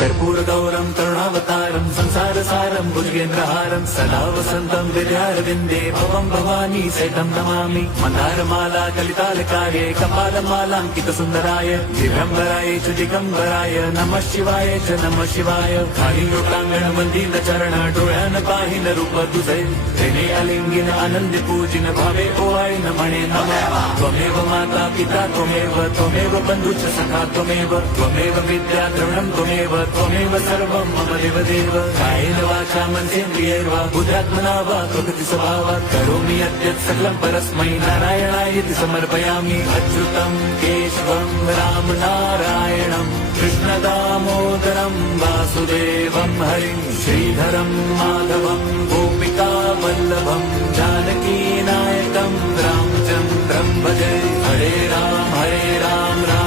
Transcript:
कर्पूरगौरं करुणावतारं संसारसारं भुजगेन्द्रहारं सदा वसन्तं हृदयारविन्दे भवं भवानी सहितं नमामि। मन्दारमाला कलितालकार्ये कपालमालाङ्कितसुन्दराय दिगम्बराय च दिगम्बराय नमः शिवाय च नमः शिवाय। कालिंगोप्राङ्गण मंदिर चरण डोळ्यान पाहिन रूप तुझे तेने अलिंगिन आनंद पूजिन भावे ओवाळी न म्हणे नमः। त्वमेव माता पिता त्वमेव बंधुश्च सखा त्वमेव विद्या द्रविणं त्वमेव सर्वं मम देवदेव। कायेन वाचा मनसेन्द्रियैर्वा बुद्ध्यात्मना वा प्रकृति स्वभावात् करोमि यद्यत् सकलं परस्मै नारायणायेति समर्पयामि। अच्युतं केशवं राम नारायणं कृष्णदामोदरं वासुदेवं हरिं श्रीधरं माधवं गोपिका वल्लभं जानकीनायकं रामचन्द्रं भजे। हरे राम राम